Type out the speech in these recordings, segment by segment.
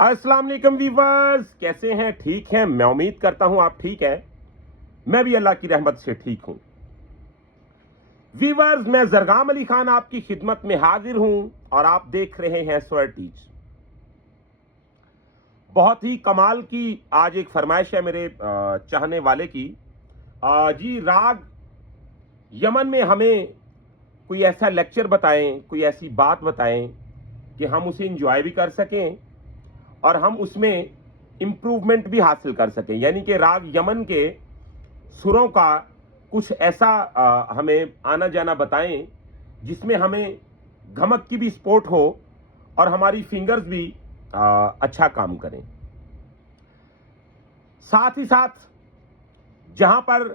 अस्सलाम वालेकुम वीवर्स, कैसे हैं? ठीक हैं? मैं उम्मीद करता हूं आप ठीक हैं। मैं भी अल्लाह की रहमत से ठीक हूं। वीवर्स, मैं जरगाम अली खान आपकी खिदमत में हाजिर हूं और आप देख रहे हैं स्वर्टीज। बहुत ही कमाल की आज एक फरमाइश है मेरे चाहने वाले की। जी, राग यमन में हमें कोई ऐसा लेक्चर बताएं, कोई ऐसी बात बताएं कि हम उसे इंजॉय भी कर सकें और हम उसमें इंप्रूवमेंट भी हासिल कर सकें। यानी कि राग यमन के सुरों का कुछ ऐसा हमें आना जाना बताएं जिसमें हमें घमक की भी सपोर्ट हो और हमारी फिंगर्स भी अच्छा काम करें। साथ ही साथ जहां पर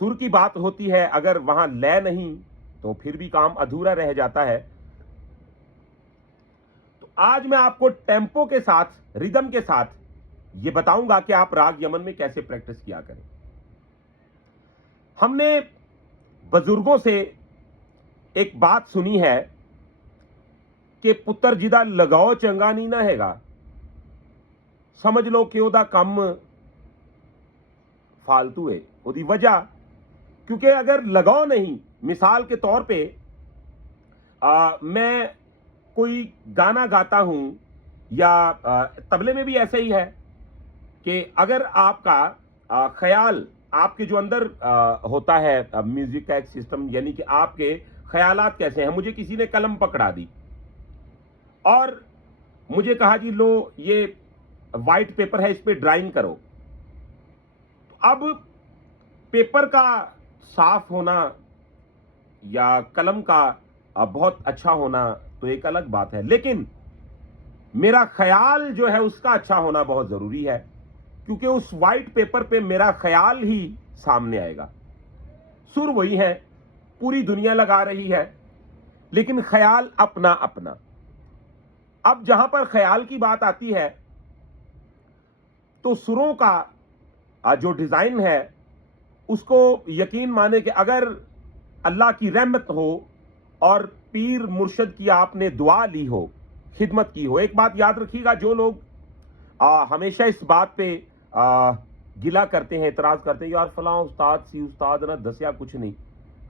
सुर की बात होती है, अगर वहां लय नहीं तो फिर भी काम अधूरा रह जाता है। तो आज मैं आपको टेम्पो के साथ, रिदम के साथ यह बताऊंगा कि आप राग यमन में कैसे प्रैक्टिस किया करें। हमने बुजुर्गों से एक बात सुनी है कि पुत्र जिदा लगाओ चंगा नहीं ना हैगा, समझ लो कि ओदा कम फालतू है। ओदी वजह क्योंकि अगर लगाओ नहीं, मिसाल के तौर पे मैं कोई गाना गाता हूं या तबले में भी ऐसा ही है कि अगर आपका ख्याल, आपके जो अंदर होता है म्यूजिक का एक सिस्टम, यानी कि आपके ख्यालात कैसे हैं। मुझे किसी ने कलम पकड़ा दी और मुझे कहा जी लो ये वाइट पेपर है, इस पे ड्राइंग करो। तो अब पेपर का साफ होना या कलम का बहुत अच्छा होना तो एक अलग बात है, लेकिन मेरा ख्याल जो है उसका अच्छा होना बहुत जरूरी है, क्योंकि उस वाइट पेपर पे मेरा ख्याल ही सामने आएगा। सुर वही है, पूरी दुनिया लगा रही है, लेकिन ख्याल अपना अपना। अब जहां पर ख्याल की बात आती है तो सुरों का जो डिजाइन है उसको यकीन माने कि अगर अल्लाह की रहमत हो और पीर मुर्शद की आपने दुआ ली हो, खिदमत की हो। एक बात याद रखिएगा, जो लोग हमेशा इस बात पे गिला करते हैं, इतराज करते हैं, यार फलां उस्ताद सी उस्ताद ना दसिया कुछ नहीं।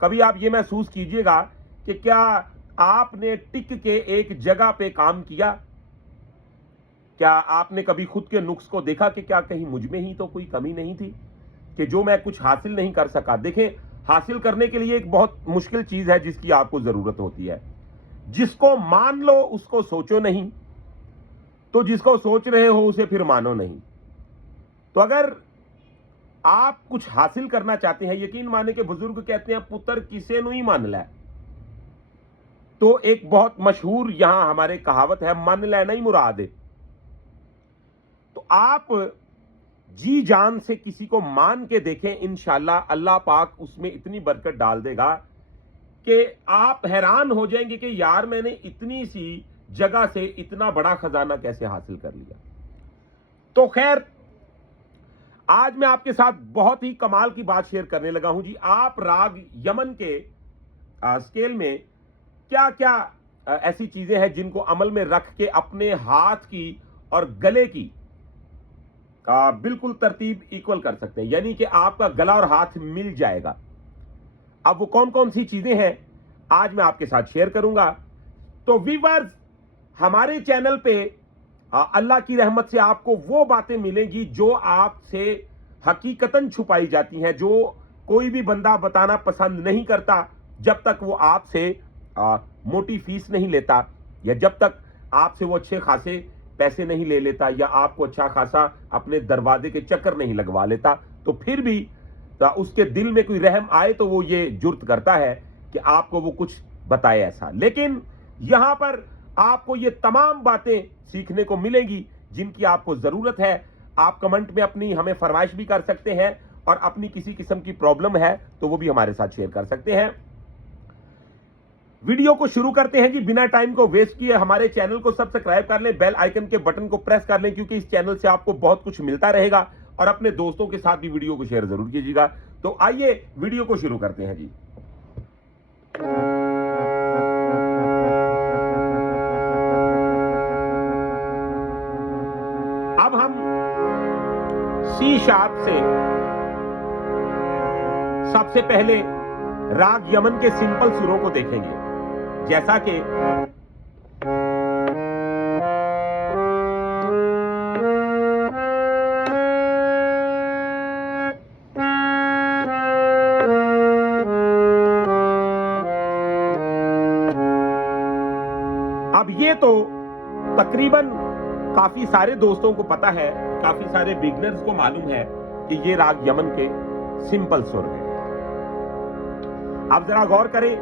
कभी आप ये महसूस कीजिएगा कि क्या आपने टिक के एक जगह पे काम किया? क्या आपने कभी खुद के नुक्स को देखा कि क्या कहीं मुझ में ही तो कोई कमी नहीं थी कि जो मैं कुछ हासिल नहीं कर सका? देखें, हासिल करने के लिए एक बहुत मुश्किल चीज है जिसकी आपको जरूरत होती है। जिसको मान लो उसको सोचो नहीं, तो जिसको सोच रहे हो उसे फिर मानो नहीं। तो अगर आप कुछ हासिल करना चाहते हैं, यकीन माने कि बुजुर्ग कहते हैं पुत्र किसे नहीं मान लै। तो एक बहुत मशहूर यहां हमारे कहावत है, मन लेना ही मुराद है। तो आप जी जान से किसी को मान के देखें, इंशाल्लाह अल्लाह पाक उसमें इतनी बरकत डाल देगा कि आप हैरान हो जाएंगे कि यार मैंने इतनी सी जगह से इतना बड़ा खजाना कैसे हासिल कर लिया। तो खैर, आज मैं आपके साथ बहुत ही कमाल की बात शेयर करने लगा हूं जी। आप राग यमन के स्केल में क्या क्या ऐसी चीजें हैं जिनको अमल में रख के अपने हाथ की और गले की बिल्कुल तरतीब इक्वल कर सकते हैं, यानी कि आपका गला और हाथ मिल जाएगा। अब वो कौन कौन सी चीजें हैं आज मैं आपके साथ शेयर करूंगा। तो व्यूअर्स, हमारे चैनल पे अल्लाह की रहमत से आपको वो बातें मिलेंगी जो आपसे हकीकतन छुपाई जाती हैं, जो कोई भी बंदा बताना पसंद नहीं करता जब तक वो आपसे मोटी फीस नहीं लेता, या जब तक आपसे वो अच्छे खासे पैसे नहीं ले लेता, या आपको अच्छा खासा अपने दरवाजे के चक्कर नहीं लगवा लेता। तो फिर भी उसके दिल में कोई रहम आए तो वो ये जुर्त करता है कि आपको वो कुछ बताए ऐसा। लेकिन यहां पर आपको ये तमाम बातें सीखने को मिलेंगी जिनकी आपको जरूरत है। आप कमेंट में अपनी हमें फरमाइश भी कर सकते हैं और अपनी किसी किस्म की प्रॉब्लम है तो वो भी हमारे साथ शेयर कर सकते हैं। वीडियो को शुरू करते हैं जी, बिना टाइम को वेस्ट किए हमारे चैनल को सब्सक्राइब कर लें, बेल आइकन के बटन को प्रेस कर लें, क्योंकि इस चैनल से आपको बहुत कुछ मिलता रहेगा। और अपने दोस्तों के साथ भी वीडियो को शेयर जरूर कीजिएगा। तो आइए वीडियो को शुरू करते हैं जी। अब हम सी शार्प से सबसे पहले राग यमन के सिंपल सुरों को देखेंगे, जैसा कि अब ये तो तकरीबन काफी सारे दोस्तों को पता है, काफी सारे बिगनर्स को मालूम है कि ये राग यमन के सिंपल सुर हैं। अब जरा गौर करें,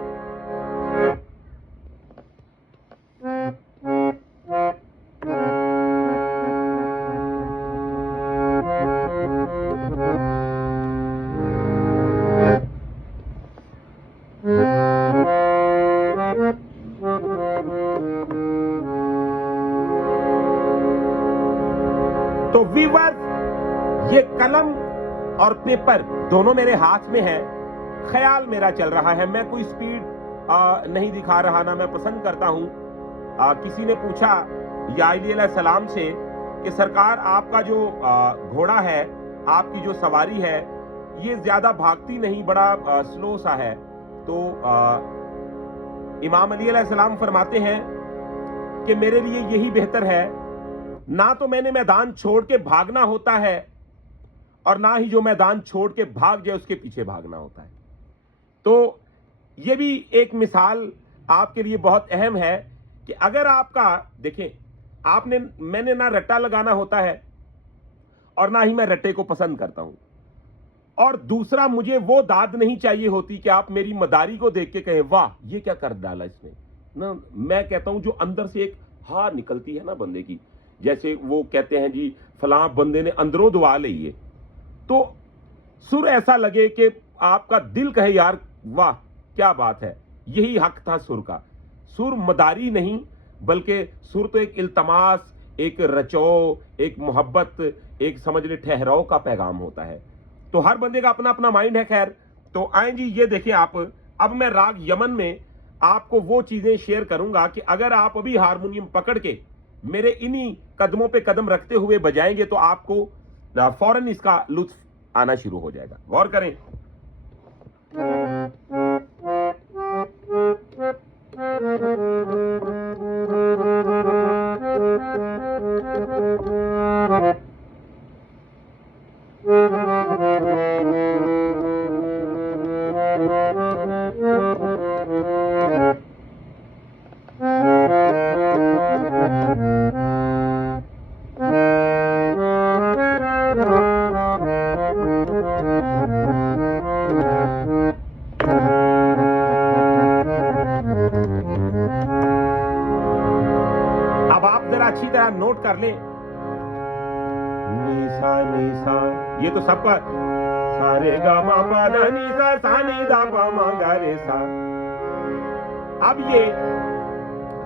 तो वीवर ये कलम और पेपर दोनों मेरे हाथ में है। ख्याल मेरा चल रहा है, मैं कोई स्पीड नहीं दिखा रहा, ना मैं पसंद करता हूं। किसी ने पूछा या अलैहिस्सलाम से कि सरकार आपका जो घोड़ा है, आपकी जो सवारी है, ये ज्यादा भागती नहीं, बड़ा स्लो सा है। तो इमाम अली अलैहिस्सलाम फरमाते हैं कि मेरे लिए यही बेहतर है, ना तो मैंने मैदान छोड़ के भागना होता है और ना ही जो मैदान छोड़ के भाग जाए उसके पीछे भागना होता है। तो यह भी एक मिसाल आपके लिए बहुत अहम है कि अगर आपका, देखें, मैंने ना रट्टा लगाना होता है और ना ही मैं रट्टे को पसंद करता हूं, और दूसरा मुझे वो दाद नहीं चाहिए होती कि आप मेरी मदारी को देख के कहें वाह ये क्या कर डाला इसने ना। मैं कहता हूं जो अंदर से एक हार निकलती है ना बंदे की, जैसे वो कहते हैं जी फलां बंदे ने अंदरों दुआ ली है, तो सुर ऐसा लगे कि आपका दिल कहे यार वाह क्या बात है। यही हक था सुर का। सुर मदारी नहीं, बल्कि सुर तो एक इल्तमास, एक रचो, एक मोहब्बत, एक समझ ले ठहराव का पैगाम होता है। तो हर बंदे का अपना अपना माइंड है। खैर, तो आए जी, ये देखिए आप, अब मैं राग यमन में आपको वो चीजें शेयर करूंगा कि अगर आप अभी हारमोनियम पकड़ के मेरे इन्हीं कदमों पे कदम रखते हुए बजाएंगे तो आपको फौरन इसका लुत्फ आना शुरू हो जाएगा। गौर करें। अब आप जरा अच्छी तरह नोट कर लें, नीसा नीसा, ये तो सबका सारे गा मा पा धा नीसा सा नी धा पा मा गा रे सा। अब ये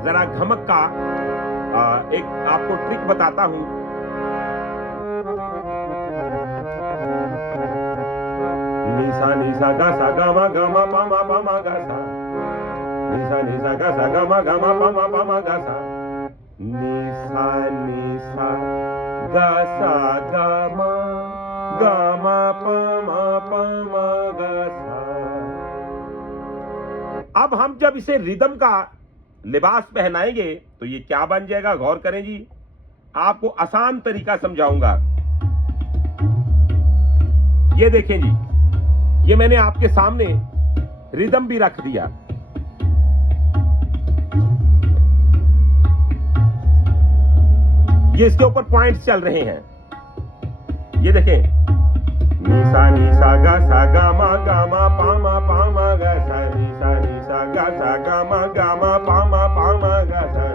जरा घमक का एक आपको ट्रिक बताता हूं। नीसा नीसा गा सा गा मा पा मा गा सा, नीसा नीसा गा सा गा मा पा मा गा सा, नीसा नीसा गा सा गा मा पा मा गा सा। अब हम जब इसे रिदम का लिबास पहनाएंगे तो ये क्या बन जाएगा, गौर करें जी। आपको आसान तरीका समझाऊंगा। ये देखें जी, ये मैंने आपके सामने रिदम भी रख दिया। ये इसके ऊपर पॉइंट्स चल रहे हैं। ये देखें, नीसा नीसा गा सा गा मा पा मा गा सा, नीसा नीसा गा सा गा मा पा मा गा सा,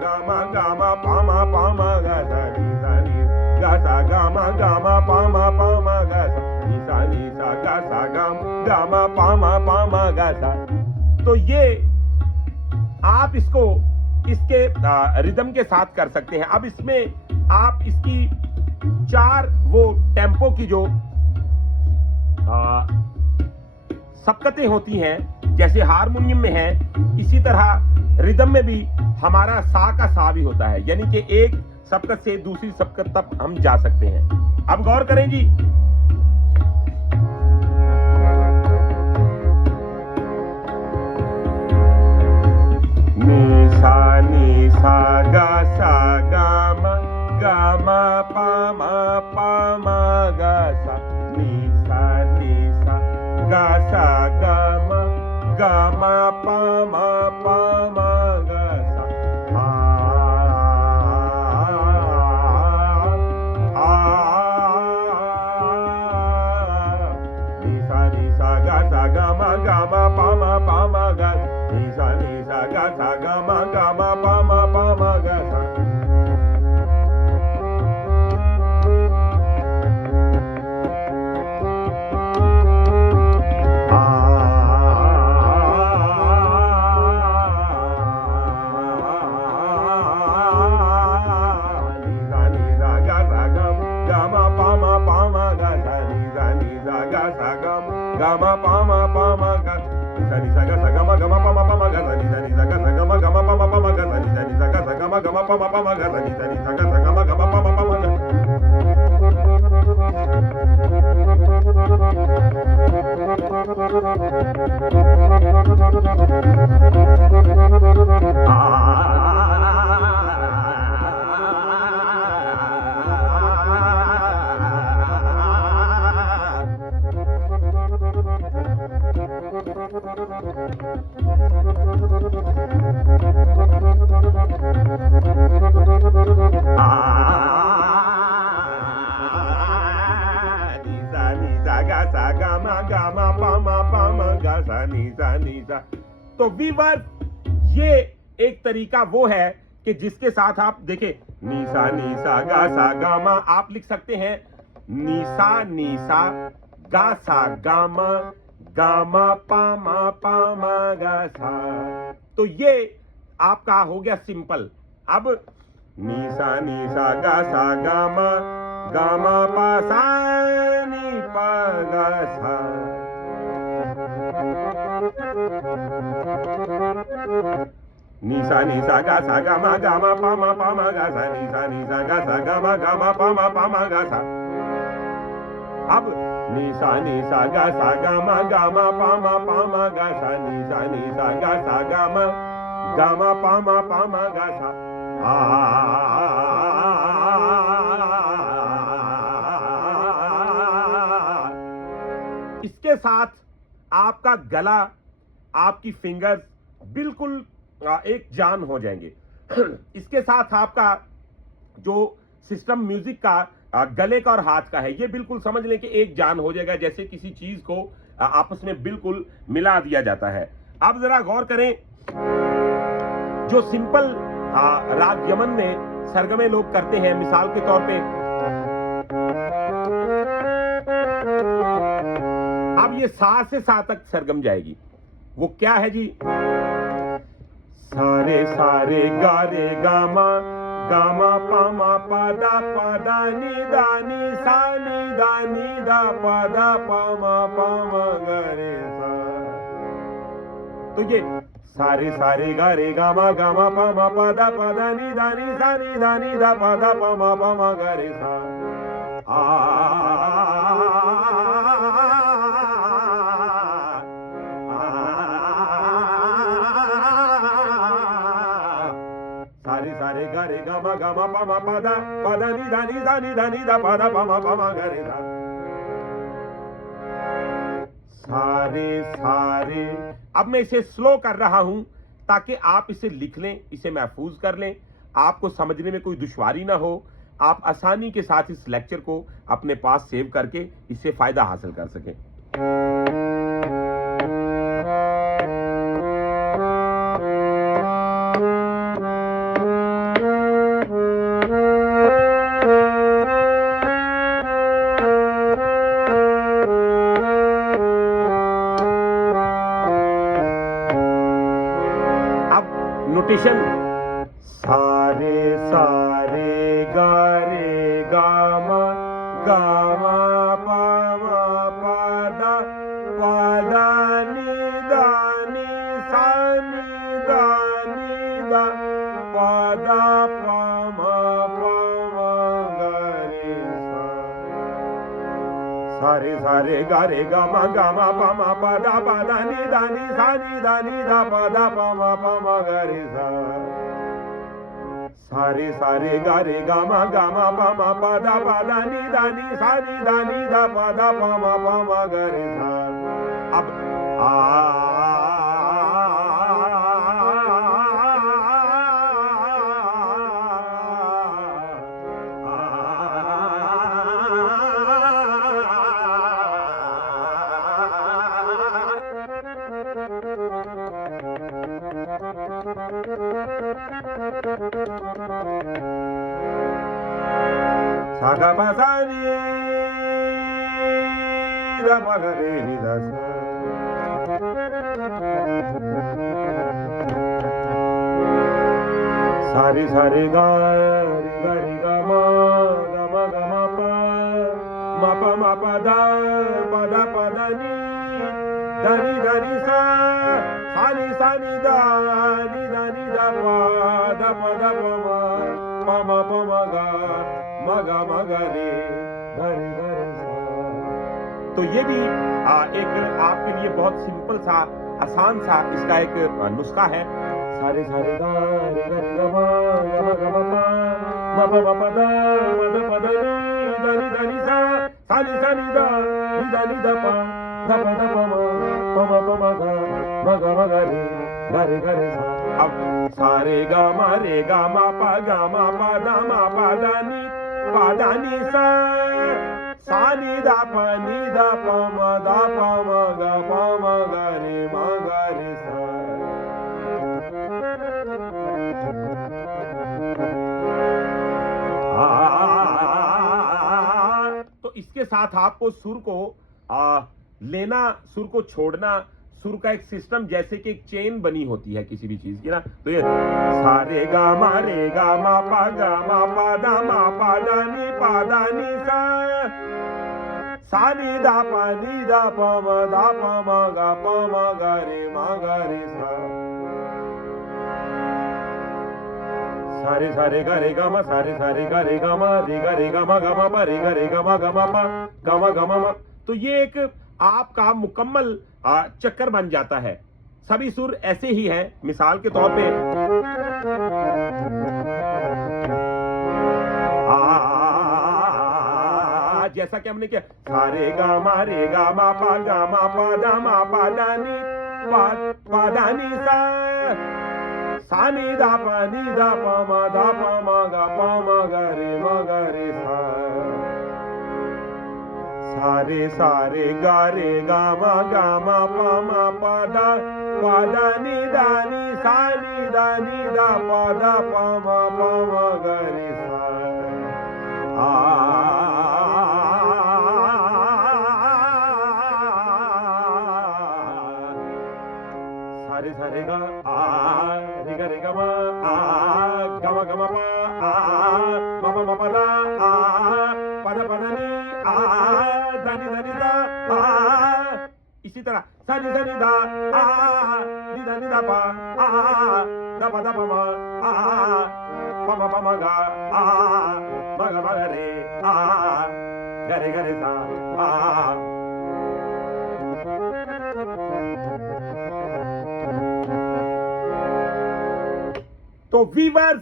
गा मा पा मा गा सा नी गा सा गा मा पा मा गा सा नी सा गा सा गा मा पा मा गा सा। तो ये आप इसको इसके रिदम के साथ कर सकते हैं। अब इसमें आप इसकी 4 वो टेम्पो की जो सबकतें होती हैं जैसे हारमोनियम में है, इसी तरह रिदम में भी हमारा सा का सा भी होता है, यानी कि एक सबकत से दूसरी सबकत तक हम जा सकते हैं। अब गौर करें जी, नी सा गा मा पा मा गा सा नी सा गा सा गा मा पा मा गा सा नी सा गा सा गा मा पा मा गा नी सा गा सा गा मा पा मा गा सा। Gama pama pama ga ni sa ga sa gama pama pama ga ni sa ga sa gama pama pama ga ni sa ga sa gama pama pama ga ni sa ga sa gama pama pama ga। तो Weaver ये एक तरीका वो है कि जिसके साथ आप देखें नीसा गा मा आप लिख सकते हैं नीसा गा सा गा मा पा मा गा सा। तो ये आपका हो गया सिंपल। अब नीसा गा सा गा मा पा सा नी पा गा सा। नीसा गा सा गा मा पा मा गा सा नीसा गा सा गा मा पा मा गा सा। अब नीसा गा सा गा मा पा मा गा सा नीसा गा सा गा मा पा मा गा सा। इसके साथ आपका गला, आपकी फिंगर्स बिल्कुल एक जान हो जाएंगे। इसके साथ आपका जो सिस्टम म्यूजिक का गले का और हाथ का है, ये बिल्कुल समझ लें कि एक जान हो जाएगा, जैसे किसी चीज को आपस में बिल्कुल मिला दिया जाता है। अब जरा गौर करें, जो सिंपल राग यमन में सरगमे लोग करते हैं, मिसाल के तौर पे अब ये सा से सा तक सरगम जाएगी। वो क्या है जी? सारे सारे गारे गामा पामा पादा नी दा पादा पामा गरे सा। तो ये सारे सारे गारे गामा पामा पादा नी दा पादा पामा गरे सा। सारे गारे गामा पामा पादा नी दा पादा पामा गरे सा। सारे सारे। अब मैं इसे स्लो कर रहा हूं ताकि आप इसे लिख लें, इसे महफूज कर लें, आपको समझने में कोई दुश्वारी ना हो, आप आसानी के साथ इस लेक्चर को अपने पास सेव करके इससे फायदा हासिल कर सकें। सारे सारे गा रे गा मा पा मा पा दा नी दा नी सा नी दा पा दा पा मा गा रे सा। सारे सारे गा रे गा मा पा मा पा दा नी सा नी दा पा मा गा रे सा। सारे सारे गा रे गा मा पा मा पा दा नी सा नी दा पा मा गा रे सा। अब सागा पा सा नी दा पा गा रे नी दा सा। सारे सारे गा रे गा मा पा दा नी दा नी सा नी दा पा दा पा मा गा रे सा। तो ये भी एक आपके लिए बहुत सिंपल सा आसान सा इसका एक नुस्खा है। सारे सारे गा रे गा मा पा मा पा दा नी सा नी दा पा मा गा रे सा। अब सारे गा मा पा दा नी सा नी दा पा मा गा रे सा। तो इसके साथ आपको सुर को लेना, सुर को छोड़ना, सुर का एक सिस्टम जैसे कि एक चेन बनी होती है किसी भी चीज की ना। तो ये सारे गा मा पा दा नी सा नी दा पा मा गा रे सा। सारे सारे गा रे गा मा सारे सारे गा रे गा मा पा रे गा मा पा। तो ये एक आपका मुकम्मल चक्कर बन जाता है। सभी सुर ऐसे ही हैं। मिसाल के तौर पे जैसा कि हमने किया सारे गा मा पा दा नी सा नी दा पा मा गा रे सा। सारे सारे गा रे गा मा पा मा दा नी सा नी दा पा मा गा रे सा। सारे सारे गा रे गा मा पा मा पा दा नी नी दा इसी तरह सा नी दा नी दा पा दा मा गा रे सा। तो वीवर्स,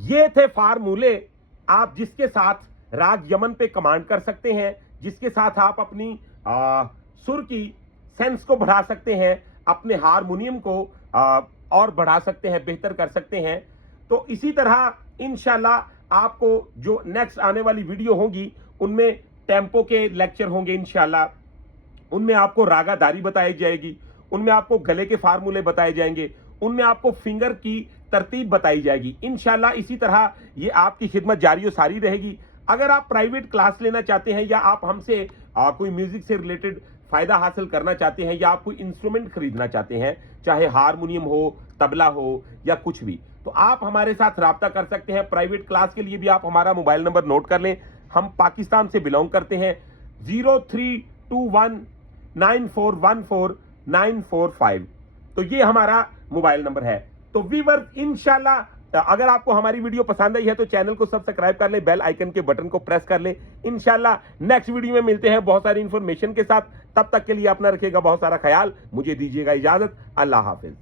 ये थे फार्मूले आप जिसके साथ राग यमन पे कमांड कर सकते हैं, जिसके साथ आप अपनी सुर की सेंस को बढ़ा सकते हैं, अपने हारमोनियम को और बढ़ा सकते हैं, बेहतर कर सकते हैं। तो इसी तरह इंशाल्लाह आपको जो नेक्स्ट आने वाली वीडियो होगी उनमें टेम्पो के लेक्चर होंगे इंशाल्लाह, उनमें आपको रागादारी बताई जाएगी, उनमें आपको गले के फार्मूले बताए जाएंगे, उनमें आपको फिंगर की तरतीब बताई जाएगी इंशाल्लाह। इसी तरह ये आपकी खिदमत जारी और सारी रहेगी। अगर आप प्राइवेट क्लास लेना चाहते हैं या आप हमसे कोई म्यूजिक से रिलेटेड फायदा हासिल करना चाहते हैं या आप कोई इंस्ट्रूमेंट खरीदना चाहते हैं, चाहे हारमोनियम हो, तबला हो या कुछ भी, तो आप हमारे साथ राब्ता कर सकते हैं। प्राइवेट क्लास के लिए भी आप हमारा मोबाइल नंबर नोट कर लें। हम पाकिस्तान से बिलोंग करते हैं। 03219414 तो ये हमारा मोबाइल नंबर है। तो व्यूअर्स, इंशाल्लाह अगर आपको हमारी वीडियो पसंद आई है तो चैनल को सब्सक्राइब कर ले, बेल आइकन के बटन को प्रेस कर ले। इंशाल्लाह नेक्स्ट वीडियो में मिलते हैं बहुत सारी इंफॉर्मेशन के साथ। तब तक के लिए अपना रखिएगा बहुत सारा ख्याल। मुझे दीजिएगा इजाजत। अल्लाह हाफिज।